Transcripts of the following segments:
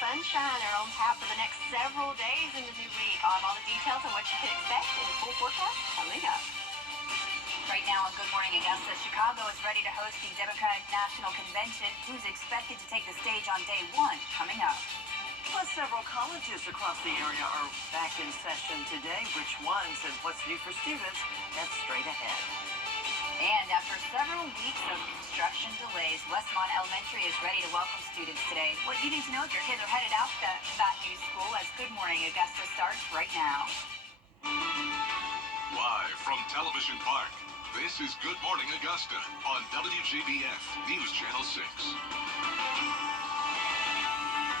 sunshine are on tap for the next several days in the new week. I'll have all the details on what you can expect in the full forecast coming up. Right now on Good Morning Augusta, Chicago is ready to host the Democratic National Convention, who's expected to take the stage on day one coming up. Plus, several colleges across the area are back in session today. Which ones and what's new for students? That's straight ahead. And after several weeks of construction delays, Westmont Elementary is ready to welcome students today. What you need to know if your kids are headed out to that new school as Good Morning Augusta starts right now. Live from Television Park, this is Good Morning Augusta on WJBF News Channel 6.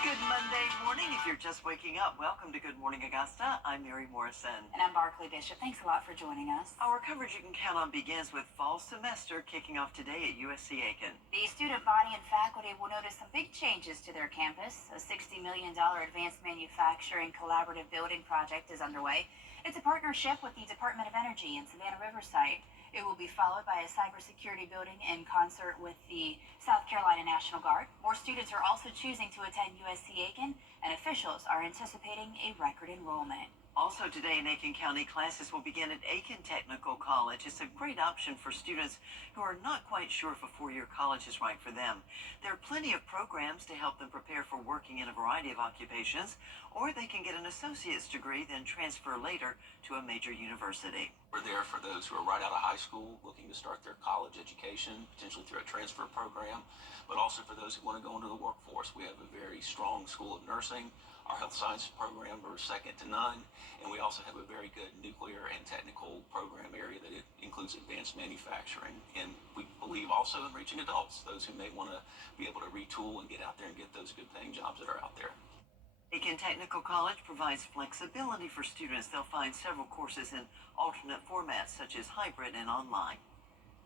Good Monday morning. If you're just waking up, welcome to Good Morning Augusta. I'm Mary Morrison. And I'm Barclay Bishop. Thanks a lot for joining us. Our coverage you can count on begins with fall semester kicking off today at USC Aiken. The student body and faculty will notice some big changes to their campus. A $60 million advanced manufacturing collaborative building project is underway. It's a partnership with the Department of Energy and Savannah Riverside. It will be followed by a cybersecurity building in concert with the South Carolina National Guard. More students are also choosing to attend USC Aiken, and officials are anticipating a record enrollment. Also today in Aiken County, classes will begin at Aiken Technical College. It's a great option for students who are not quite sure if a four-year college is right for them. There are plenty of programs to help them prepare for working in a variety of occupations, or they can get an associate's degree, then transfer later to a major university. We're there for those who are right out of high school looking to start their college education, potentially through a transfer program, but also for those who want to go into the workforce. We have a very strong School of Nursing. Our health science program are second to none, and we also have a very good nuclear and technical program area that it includes advanced manufacturing. And we believe also in reaching adults, those who may want to be able to retool and get out there and get those good paying jobs that are out there. Aiken Technical College provides flexibility for students. They'll find several courses in alternate formats such as hybrid and online.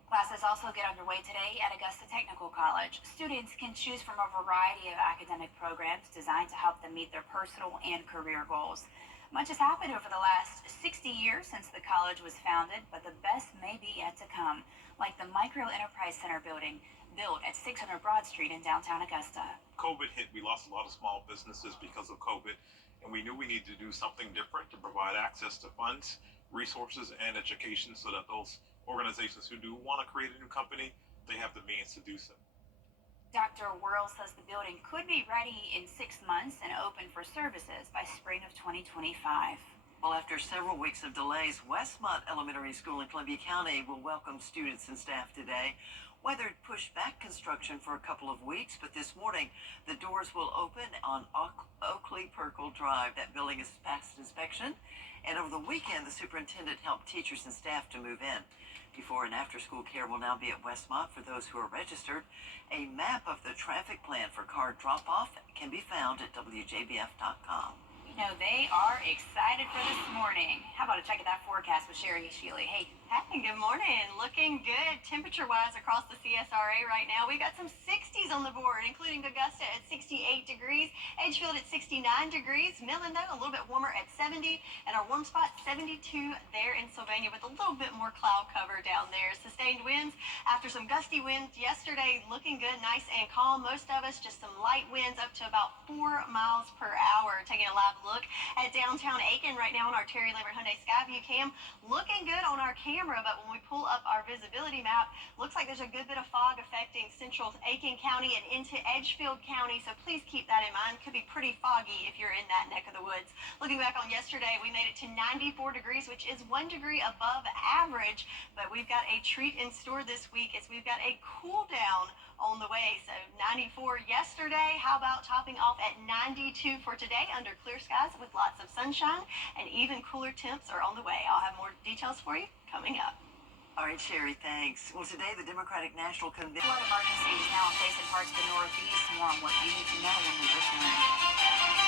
Classes also get underway today at Augusta Technical College. Students can choose from a variety of academic programs designed to help them meet their personal and career goals. Much has happened over the last 60 years since the college was founded, but the best may be yet to come, like the Micro Enterprise Center building built at 600 Broad Street in downtown Augusta. COVID hit, we lost a lot of small businesses because of COVID, and we knew we needed to do something different to provide access to funds, resources, and education so that those organizations who do want to create a new company, they have the means to do so. Dr. Worrell says the building could be ready in 6 months and open for services by spring of 2025. Well, after several weeks of delays, Westmont Elementary School in Columbia County will welcome students and staff today. Weather pushed back construction for a couple of weeks, but this morning the doors will open on Oakley Perkle Drive. That building is past inspection, and over the weekend the superintendent helped teachers and staff to move in. Before and after school care will now be at Westmont for those who are registered. A map of the traffic plan for car drop-off can be found at WJBF.com. You know, they are excited for this morning. How about a check of that forecast with Sherry Shealy? Hey. Hey, good morning. Looking good temperature-wise across the CSRA right now. We've got some 60s on the board, including Augusta at 68 degrees, Edgefield at 69 degrees, Millen, though, a little bit warmer at 70, and our warm spot 72 there in Sylvania with a little bit more cloud cover down there. Sustained winds after some gusty winds yesterday, looking good, nice and calm. Most of us just some light winds up to about 4 miles per hour. Taking a live look at downtown Aiken right now on our Terry Lambert Hyundai Skyview cam. Looking good on our camera, but when we pull up our visibility map, looks like there's a good bit of fog affecting central Aiken County and into Edgefield County, so please keep that in mind. Could be pretty foggy if you're in that neck of the woods. Looking back on yesterday, we made it to 94 degrees, which is 1 degree above average, but we've got a treat in store this week as we've got a cool down on the way. So 94 yesterday. How about topping off at 92 for today under clear skies with lots of sunshine, and even cooler temps are on the way. I'll have more details for you coming up. All right, Sherry, thanks. Well, today the Democratic National Convention. Flood emergency is now in place in parts of the Northeast. More on what you need to know when we return.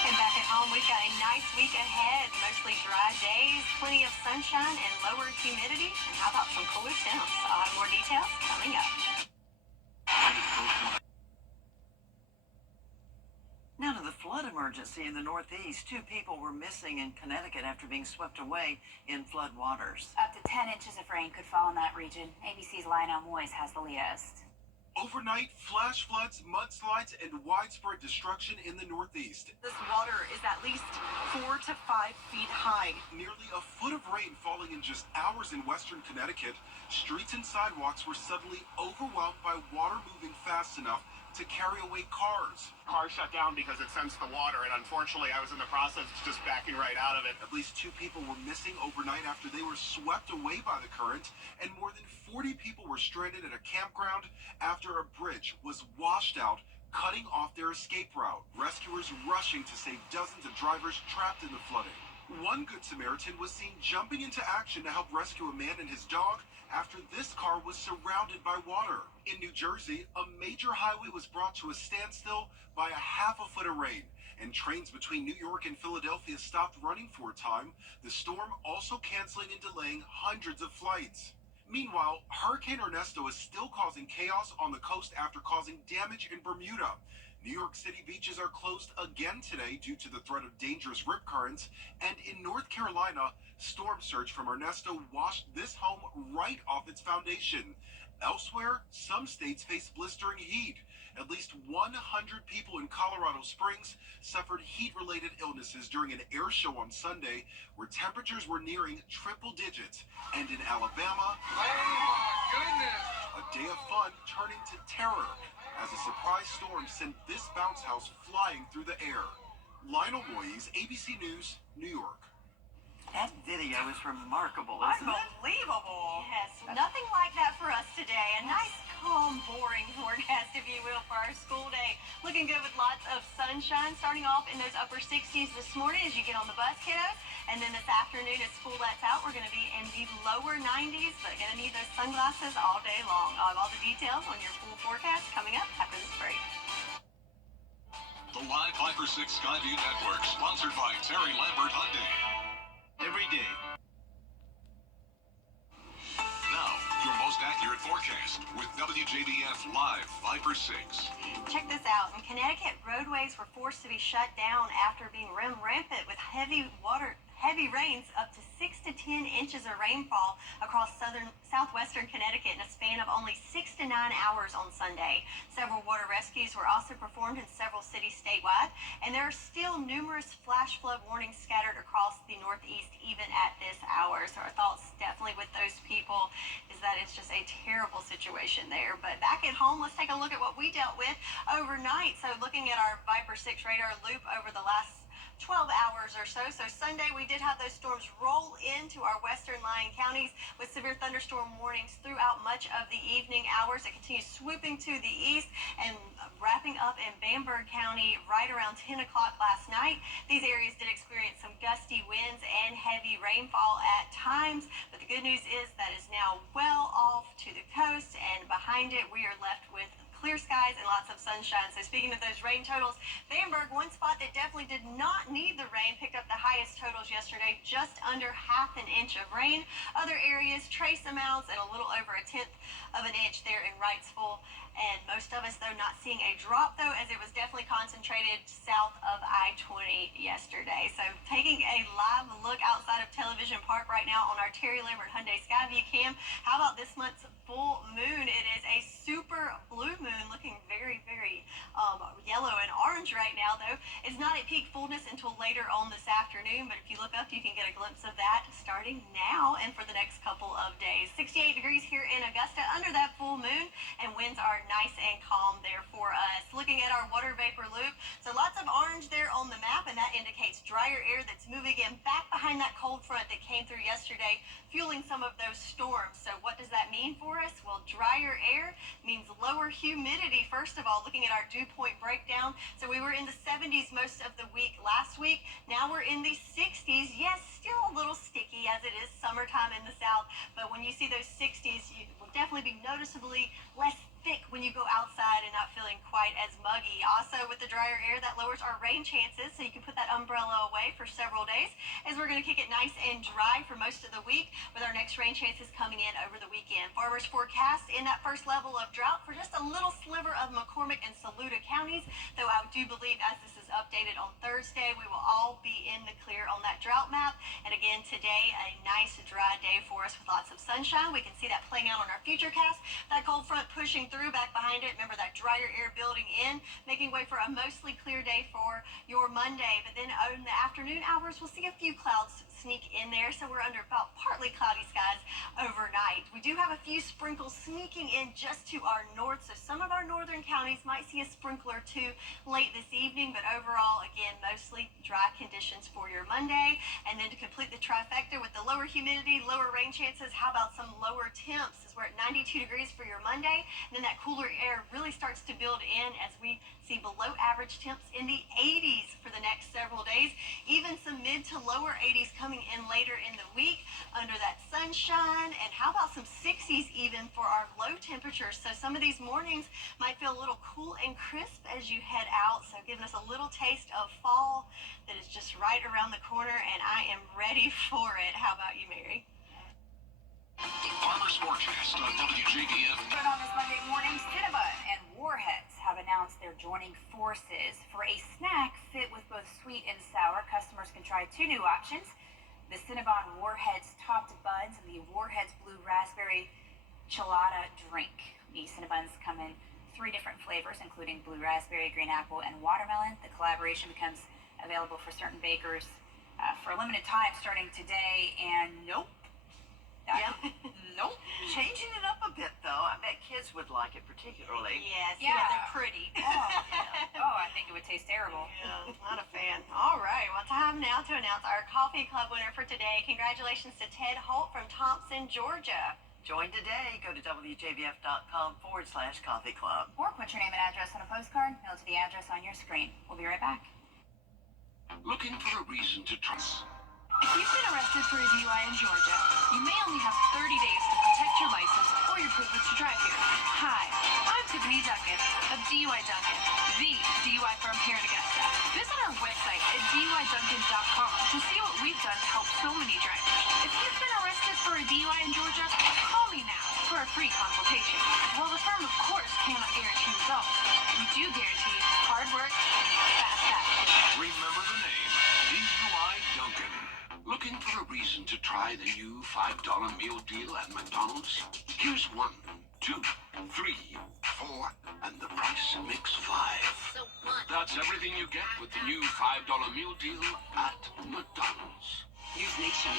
And back at home, we've got a nice week ahead. Mostly dry days, plenty of sunshine, and lower humidity. And how about some cooler temps? I'll have more details coming up. Now to the flood emergency in the Northeast. 2 people were missing in Connecticut after being swept away in flood waters. Up to 10 inches of rain could fall in that region. ABC's Lionel Moyes has the latest. Overnight, flash floods, mudslides, and widespread destruction in the Northeast. This water is at least 4 to 5 feet high. Nearly a foot of rain falling in just hours in western Connecticut. Streets and sidewalks were suddenly overwhelmed by water moving fast enough to carry away cars. Car shut down because it sensed the water, and unfortunately I was in the process of just backing right out of it. At least 2 people were missing overnight after they were swept away by the current, and more than 40 people were stranded at a campground after a bridge was washed out, cutting off their escape route. Rescuers rushing to save dozens of drivers trapped in the flooding. One Good Samaritan was seen jumping into action to help rescue a man and his dog after this car was surrounded by water. In New Jersey, a major highway was brought to a standstill by a half a foot of rain, and trains between New York and Philadelphia stopped running for a time, the storm also canceling and delaying hundreds of flights. Meanwhile, Hurricane Ernesto is still causing chaos on the coast after causing damage in Bermuda. New York City beaches are closed again today due to the threat of dangerous rip currents, and in North Carolina, storm surge from Ernesto washed this home right off its foundation. Elsewhere, some states face blistering heat. At least 100 people in Colorado Springs suffered heat-related illnesses during an air show on Sunday where temperatures were nearing triple digits. And in Alabama, oh my goodness, a day of fun turning to terror as a surprise storm sent this bounce house flying through the air. Lionel Moyes, ABC News, New York. That video is remarkable, isn't it? Unbelievable. Yes, nothing like that for us today. A nice, calm, boring forecast, if you will, for our school day. Looking good with lots of sunshine, starting off in those upper 60s this morning as you get on the bus, kiddos. And then this afternoon as school lets out, we're going to be in the lower 90s, but going to need those sunglasses all day long. I'll have all the details on your full forecast coming up after this break. The Live 5 for 6 Skyview Network, sponsored by Terry Lambert Hyundai. Every day. Now, your most accurate forecast with WJBF Live 5 for 6. Check this out. In Connecticut, roadways were forced to be shut down after being rampant with heavy rains, up to 6 to 10 inches of rainfall across southwestern Connecticut in a span of only 6 to 9 hours on Sunday. Several water rescues were also performed in several cities statewide, and there are still numerous flash flood warnings scattered across the Northeast even at this hour. So our thoughts definitely with those people, is that it's just a terrible situation there. But back at home, let's take a look at what we dealt with overnight. So looking at our Viper 6 radar loop over the last 12 hours or so. So Sunday, we did have those storms roll into our western lying counties with severe thunderstorm warnings throughout much of the evening hours. It continues swooping to the east and wrapping up in Bamberg County right around 10 o'clock last night. These areas did experience some gusty winds and heavy rainfall at times, but the good news is that is now well off to the coast, and behind it, we are left with clear skies and lots of sunshine. So speaking of those rain totals, Bamberg, one spot that definitely did not need the rain, picked up the highest totals yesterday, just under half an inch of rain. Other areas, trace amounts and a little over a tenth of an inch there in Wrightsville. And most of us, though, not seeing a drop, though, as it was definitely concentrated south of I-20 yesterday. So taking a live look outside of Television Park right now on our Terry Lambert Hyundai Skyview cam. How about this month's full moon? It is a super blue moon, looking very, very yellow and orange right now, though. It's not at peak fullness until later on this afternoon, but if you look up, you can get a glimpse of that starting now and for the next couple of days. 68 degrees here in Augusta under that full moon, and winds are nice and calm there for us. Looking at our water vapor loop, so lots of orange there on the map, and that indicates drier air that's moving in back behind that cold front that came through yesterday, fueling some of those storms. So what does that mean for us? Well, drier air means lower humidity. First of all, looking at our dew point breakdown, so we were in the 70s most of the week last week. Now we're in the 60s. Yes, still a little sticky as it is summertime in the south, but when you see those 60s, you will definitely be noticeably less thick when you go outside and not feeling quite as muggy. Also, with the drier air, that lowers our rain chances, so you can put that umbrella away for several days, as we're going to kick it nice and dry for most of the week, with our next rain chances coming in over the weekend. Farmers forecast in that first level of drought for just a little sliver of McCormick and Saluda counties, though I do believe as this is updated on Thursday, we will all be in the clear on that drought map. And again, today, a nice dry day for us with lots of sunshine. We can see that playing out on our future cast. That cold front pushing through back behind it. Remember that drier air building in, making way for a mostly clear day for your Monday. But then in the afternoon hours, we'll see a few clouds sneak in there. So we're under about partly cloudy skies overnight. We do have a few sprinkles sneaking in just to our north. So some of our northern counties might see a sprinkle or two late this evening. But overall, again, mostly dry conditions for your Monday. And then to complete the trifecta with the lower humidity, lower rain chances, how about some lower temps as we're at 92 degrees for your Monday. And then that cooler air really starts to build in as we see below average temps in the 80s for the next several days. Even some mid to lower 80s coming in later in the week under that sunshine. And how about some 60s even for our low temperatures? So some of these mornings might feel a little cool and crisp as you head out. So giving us a little taste of fall that is just right around the corner, and I am ready for it. How about you, Mary? The Farmer's Forecast on WJBF. But on this Monday morning, Cinnabon and Warheads have announced they're joining forces. For a snack fit with both sweet and sour, customers can try two new options: the Cinnabon Warheads topped buns and the Warheads Blue Raspberry Chelada drink. The Cinnabons come in 3 different flavors, including blue raspberry, green apple, and watermelon. The collaboration becomes available for certain bakers for a limited time starting today. And nope. Nope. Changing it up a bit, though. I bet kids would like it particularly. Yes, Yeah. they're pretty. Oh, I think it would taste terrible. Yeah, not a fan. All right, well, time now to announce our coffee club winner for today. Congratulations to Ted Holt from Thompson, Georgia. Join today. Go to WJBF.com/coffee club. Or put your name and address on a postcard, mail to the address on your screen. We'll be right back. Looking for a reason to trust. If you've been arrested for a DUI in Georgia, you may only have 30 days to protect your license or your privilege to drive here. Hi, I'm Tiffany Duncan of DUI Duncan, the DUI firm here in Augusta. Visit our website at DUIDuncan.com to see what we've done to help so many drivers. If you've been arrested for a DUI in Georgia, call me now for a free consultation. While the firm, of course, cannot guarantee results, we do guarantee hard work and fast action. Remember the name, DUI Duncan. Looking for a reason to try the new $5 meal deal at McDonald's? Here's 1, 2, 3, 4, and the price makes 5. So what? That's everything you get with the new $5 meal deal at McDonald's. News Nation.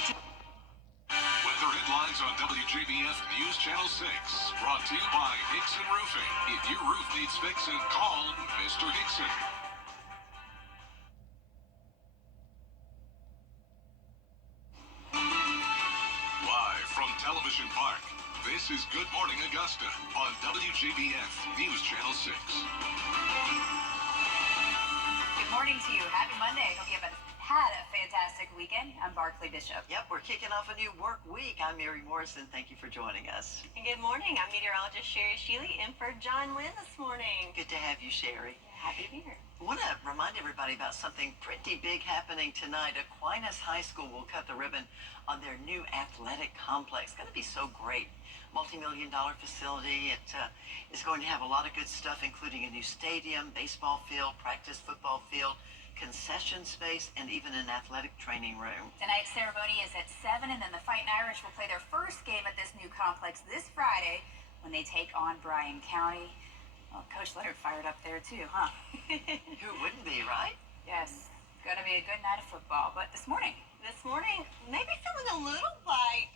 Weather headlines on WJBF News Channel 6. Brought to you by Hickson Roofing. If your roof needs fixing, call Mr. Hickson. Live from Television Park, this is Good Morning Augusta on WJBF News Channel 6. Good morning to you. Happy Monday. Hope you have had a fantastic weekend. I'm Barclay Bishop. Yep, we're kicking off a new work week. I'm Mary Morrison. Thank you for joining us. And good morning. I'm meteorologist Sherry Sheely in for John Lynn this morning. Good to have you, Sherry. Happy to be here. I want to remind everybody about something pretty big happening tonight. Aquinas High School will cut the ribbon on their new athletic complex. It's going to be so great. Multi-million-dollar facility. It is going to have a lot of good stuff, including a new stadium, baseball field, practice football field, concession space, and even an athletic training room. Tonight's ceremony is at 7, and then the Fighting Irish will play their first game at this new complex this Friday when they take on Bryan County. Well, Coach Leonard fired up there too, huh? Who wouldn't be, right? Yes, gonna be a good night of football. But this morning, Maybe feeling a little like,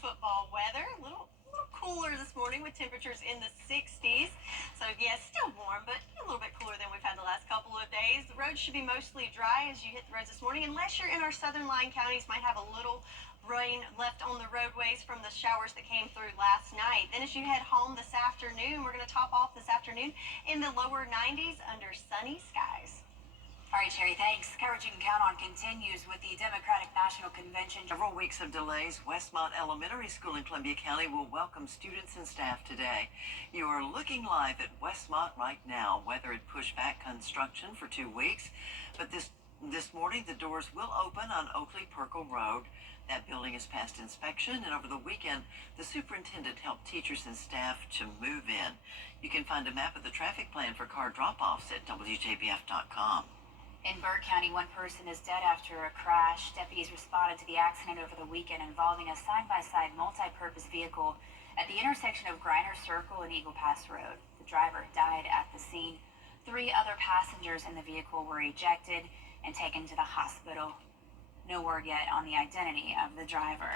football weather. A little cooler this morning with temperatures in the 60s. So, yes, still warm, but a little bit cooler than we've had the last couple of days. The roads should be mostly dry as you hit the roads this morning, unless you're in our southern line counties, might have a little rain left on the roadways from the showers that came through last night. Then as you head home this afternoon, we're going to top off this afternoon in the lower 90s under sunny skies. All right, Sherry, thanks. Coverage you can count on continues with the Democratic National Convention. Several weeks of delays, Westmont Elementary School in Columbia County will welcome students and staff today. You are looking live at Westmont right now. Weather had pushed back construction for 2 weeks, but this morning the doors will open on Oakley Perkle Road. That building has passed inspection, and over the weekend, the superintendent helped teachers and staff to move in. You can find a map of the traffic plan for car drop-offs at WJBF.com. In Burke County, one person is dead after a crash. Deputies responded to the accident over the weekend involving a side-by-side multi-purpose vehicle at the intersection of Griner Circle and Eagle Pass Road. The driver died at the scene. 3 other passengers in the vehicle were ejected and taken to the hospital. No word yet on the identity of the driver.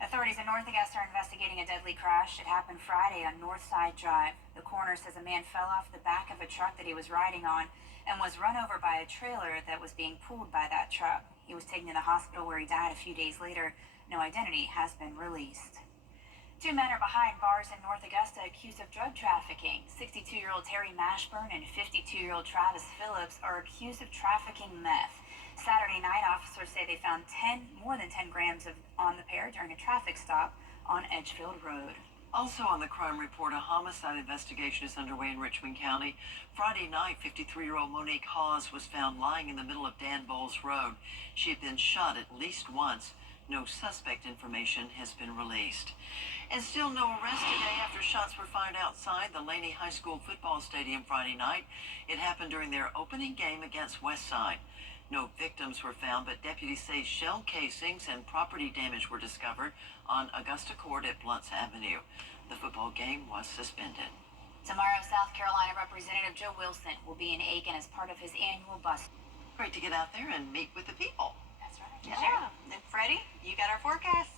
Authorities in North Augusta are investigating a deadly crash. It happened Friday on Northside Drive. The coroner says a man fell off the back of a truck that he was riding on and was run over by a trailer that was being pulled by that truck. He was taken to the hospital where he died a few days later. No identity has been released. 2 men are behind bars in North Augusta accused of drug trafficking. 62-year-old Terry Mashburn and 52-year-old Travis Phillips are accused of trafficking meth. Saturday night, officers say they found more than 10 grams on the pair during a traffic stop on Edgefield Road. Also on the crime report, a homicide investigation is underway in Richmond County. Friday night, 53-year-old Monique Hawes was found lying in the middle of Dan Bowles Road. She had been shot at least once. No suspect information has been released. And still no arrest today after shots were fired outside the Laney High School football stadium Friday night. It happened during their opening game against Westside. No victims were found, but deputies say shell casings and property damage were discovered on Augusta Court at Blunt's Avenue. The football game was suspended. Tomorrow, South Carolina Representative Joe Wilson will be in Aiken as part of his annual bus. Great to get out there and meet with the people. That's right. Yeah. And Freddie, you got our forecast.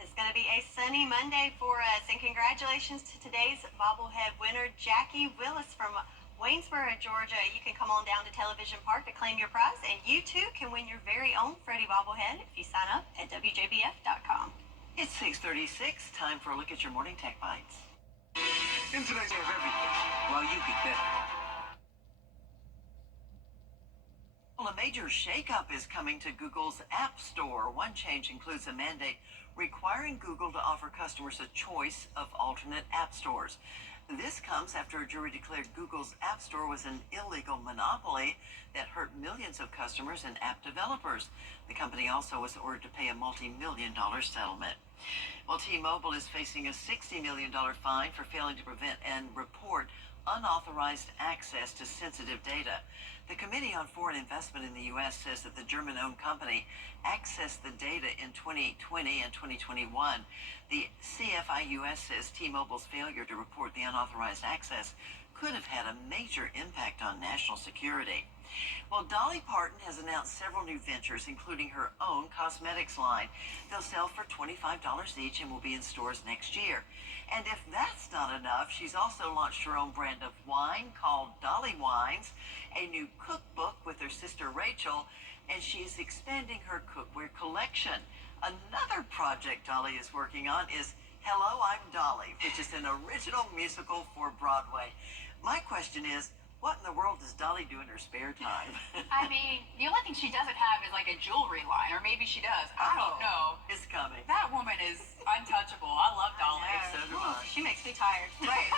It's going to be a sunny Monday for us, and congratulations to today's bobblehead winner, Jackie Willis from Waynesboro, Georgia. You can come on down to Television Park to claim your prize, and you too can win your very own Freddie bobblehead if you sign up at WJBF.com. It's 6:36. Time for a look at your morning tech bites. In today's of everything, while you get better. Well, a major shakeup is coming to Google's App Store. One change includes a mandate requiring Google to offer customers a choice of alternate app stores. This comes after a jury declared Google's App Store was an illegal monopoly that hurt millions of customers and app developers. The company also was ordered to pay a multi-million-dollar settlement. Well, T-Mobile is facing a $60 million fine for failing to prevent and report unauthorized access to sensitive data. The Committee on Foreign Investment in the U.S. says that the German-owned company accessed the data in 2020 and 2021. The CFIUS says T-Mobile's failure to report the unauthorized access could have had a major impact on national security. Well, Dolly Parton has announced several new ventures, including her own cosmetics line. They'll sell for $25 each and will be in stores next year. And if that's not enough, she's also launched her own brand of wine called Dolly Wines, a new cookbook with her sister Rachel, and she's expanding her cookware collection. Another project Dolly is working on is Hello, I'm Dolly, which is an original musical for Broadway. My question is, what in the world does Dolly do in her spare time? I mean, the only thing she doesn't have is like a jewelry line, or maybe she does. I don't know. It's coming. That woman is untouchable. I love Dolly. So do I. She makes me tired. Right.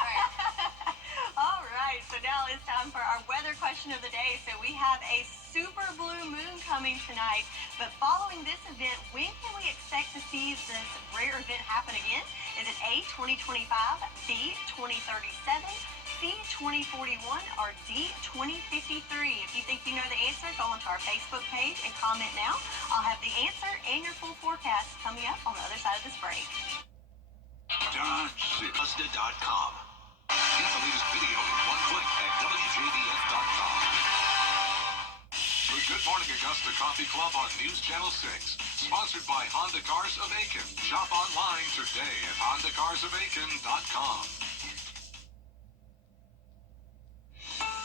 All right, so now it's time for our weather question of the day. So we have a super blue moon coming tonight, but following this event, when can we expect to see this rare event happen again? Is it A, 2025, B, 2037, C, 2041, or D, 2053? If you think you know the answer, go onto our Facebook page and comment now. I'll have the answer and your full forecast coming up on the other side of this break. DodgeAugusta.com. Get the latest video in one click at WJBF.com. The Good Morning Augusta Coffee Club on News Channel 6. Sponsored by Honda Cars of Aiken. Shop online today at HondaCarsOfAiken.com.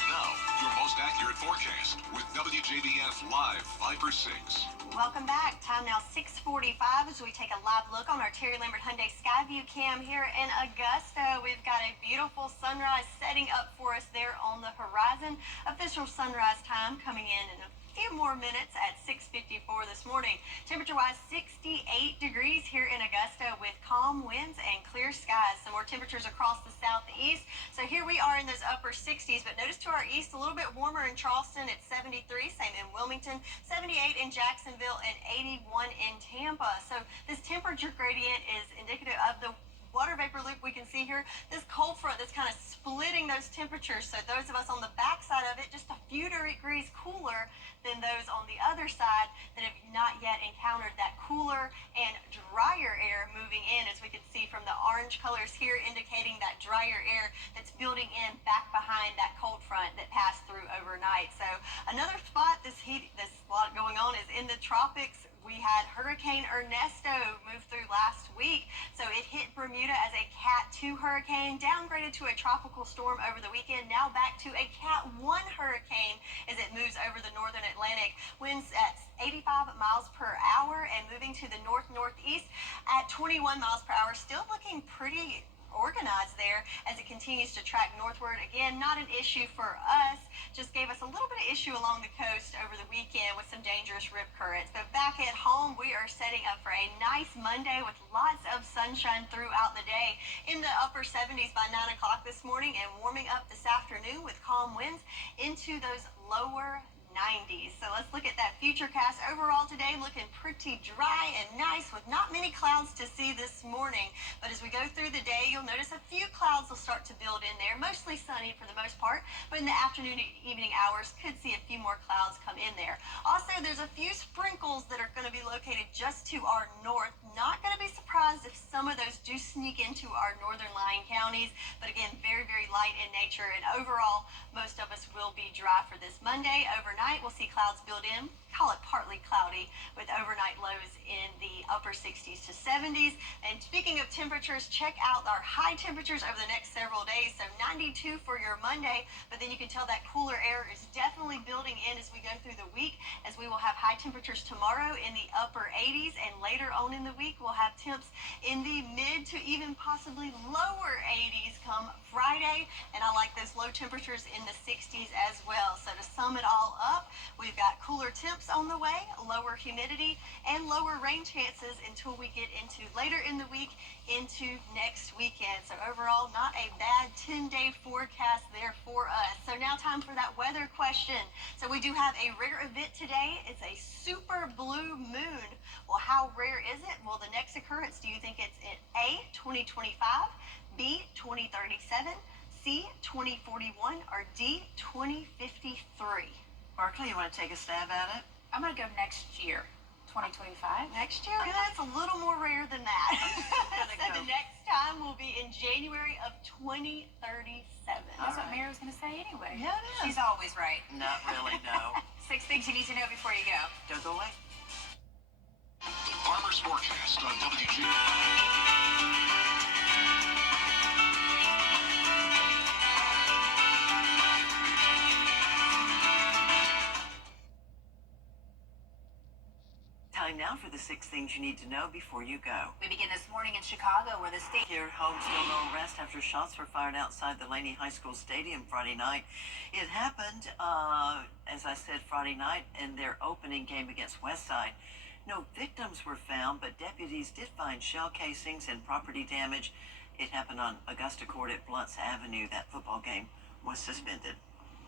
Now, your most most accurate forecast with WJBF Live Fiber 6. Welcome back. Time now 6:45 as we take a live look on our Terry Lambert Hyundai Skyview cam here in Augusta. We've got a beautiful sunrise setting up for us there on the horizon. Official sunrise time coming in a few more minutes at 6:54 this morning. Temperature-wise, 68 degrees here in Augusta with calm winds and clear skies. Some more temperatures across the southeast. So here we are in those upper 60s, but notice to our east a little bit warmer in Charleston at 73, same in Wilmington, 78 in Jacksonville, and 81 in Tampa. So this temperature gradient is indicative of the water vapor loop we can see here, this cold front that's kind of splitting those temperatures. So those of us on the back side of it, just a few degrees cooler than those on the other side that have not yet encountered that cooler and drier air moving in, as we can see from the orange colors here indicating that drier air that's building in back behind that cold front that passed through overnight. So another spot, this lot going on is in the tropics. We had Hurricane Ernesto move through last week. So it hit Bermuda as a Cat 2 hurricane, downgraded to a tropical storm over the weekend, now back to a Cat 1 hurricane as it moves over the northern Atlantic. Winds at 85 miles per hour and moving to the north-northeast at 21 miles per hour. Still looking pretty organized there as it continues to track northward. Again, not an issue for us, just gave us a little bit of issue along the coast over the weekend with some dangerous rip currents. But back at home, we are setting up for a nice Monday with lots of sunshine throughout the day, in the upper 70s by 9 o'clock this morning, and warming up this afternoon with calm winds into those lower 90s. So let's look at that futurecast. Overall today looking pretty dry and nice with not many clouds to see this morning. But as we go through the day, you'll notice a few clouds will start to build in there. Mostly sunny for the most part, but in the afternoon and evening hours could see a few more clouds come in there. Also, there's a few sprinkles that are going to be located just to our north. Not going to be surprised if some of those do sneak into our northern lying counties, but again, very, very light in nature. And overall, most of us will be dry for this Monday. Overnight, we'll see clouds build in. Call it partly cloudy with overnight lows in the upper 60s to 70s. And speaking of temperatures, check out our high temperatures over the next several days. So 92 for your Monday, but then you can tell that cooler air is definitely building in as we go through the week, as we will have high temperatures tomorrow in the upper 80s, and later on in the week we'll have temps in the mid to even possibly lower 80s come Friday. And I like those low temperatures in the 60s as well. So to sum it all up, we've got cooler temps on the way, lower humidity, and lower rain chances until we get into later in the week into next weekend. So overall, not a bad 10-day forecast there for us. So now time for that weather question. So we do have a rare event today. It's a super blue moon. Well, how rare is it? Well, the next occurrence, do you think it's in A, 2025, B, 2037, C, 2041, or D, 2053? Barkley, you want to take a stab at it? I'm going to go next year, 2025. Next year? That's a little more rare than that. So the next time will be in January of 2037. That's what Mary was going to say anyway. Yeah, it is. She's always right. Not really, no. 6 things you need to know before you go. Don't go away. The Farmer's Forecast on WJBF. Time now for the 6 things you need to know before you go. We begin this morning in Chicago, where the state Here at home, still no arrest after shots were fired outside the Laney High School Stadium Friday night. It happened, as I said, Friday night in their opening game against Westside. No victims were found, but deputies did find shell casings and property damage. It happened on Augusta Court at Blunt's Avenue. That football game was suspended.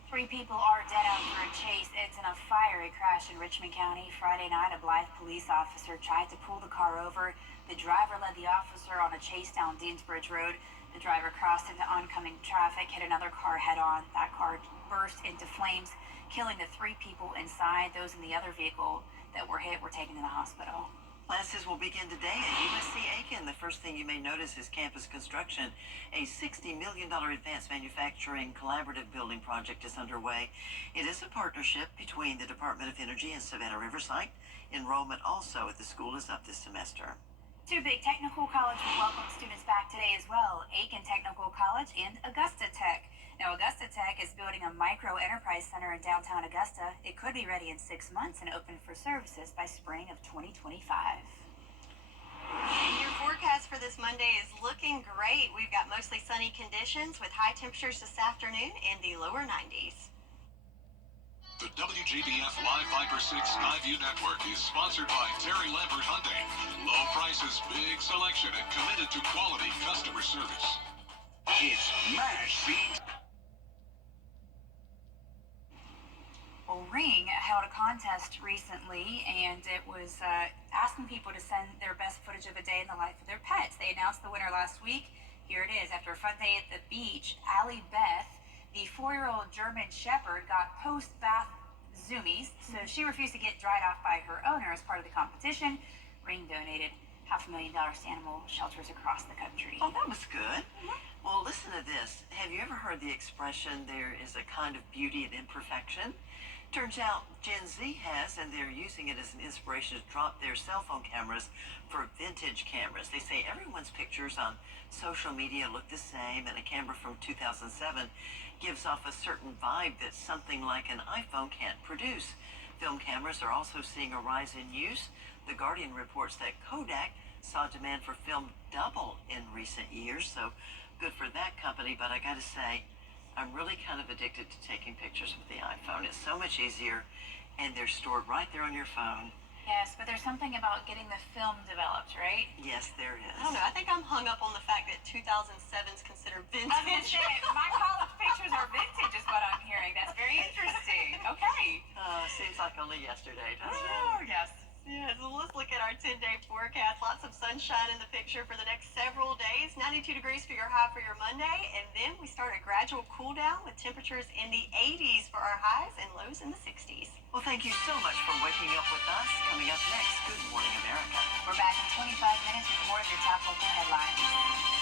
3 people are dead after a chase. It's in a fiery crash in Richmond County. Friday night, a Blythe police officer tried to pull the car over. The driver led the officer on a chase down Deansbridge Road. The driver crossed into oncoming traffic, hit another car head-on. That car burst into flames, killing the 3 people inside. Those in the other vehicle that were hit were taken to the hospital. Classes will begin today at USC-Aiken. The first thing you may notice is campus construction. A $60 million advanced manufacturing collaborative building project is underway. It is a partnership between the Department of Energy and Savannah Riverside. Enrollment also at the school is up this semester. 2 big technical colleges will welcome students back today as well. Aiken Technical College and Augusta Tech. Now, Augusta Tech is building a micro enterprise center in downtown Augusta. It could be ready in 6 months and open for services by spring of 2025. And your forecast for this Monday is looking great. We've got mostly sunny conditions with high temperatures this afternoon in the lower 90s. The WJBF Live Viper 6 Skyview Network is sponsored by Terry Lambert Hyundai. Low prices, big selection, and committed to quality customer service. It's MASH Beat. Well, Ring held a contest recently, and it was asking people to send their best footage of a day in the life of their pets. They announced the winner last week. Here it is. After a fun day at the beach, Allie Beth, the 4-year-old German Shepherd, got post-bath zoomies, so she refused to get dried off by her owner as part of the competition. Ring donated $500,000 to animal shelters across the country. Oh, that was good. Well, listen to this. Have you ever heard the expression, there is a kind of beauty in imperfection? Turns out Gen Z has, and they're using it as an inspiration to drop their cell phone cameras for vintage cameras. They say everyone's pictures on social media look the same, and a camera from 2007 gives off a certain vibe that something like an iPhone can't produce. Film cameras are also seeing a rise in use. The Guardian reports that Kodak saw demand for film double in recent years, so good for that company. But I gotta say, I'm really kind of addicted to taking pictures with the iPhone. It's so much easier, and they're stored right there on your phone. Yes, but there's something about getting the film developed, right? Yes, there is. I don't know. I think I'm hung up on the fact that 2007 is considered vintage. I was gonna say, my college pictures are vintage is what I'm hearing. That's very interesting. Okay. Seems like only yesterday, doesn't it? Oh, yes. Yeah, so let's look at our 10-day forecast. Lots of sunshine in the picture for the next several days. 92 degrees for your high for your Monday. And then we start a gradual cool down with temperatures in the 80s for our highs and lows in the 60s. Well, thank you so much for waking up with us. Coming up next, Good Morning America. We're back in 25 minutes with more of your top local headlines.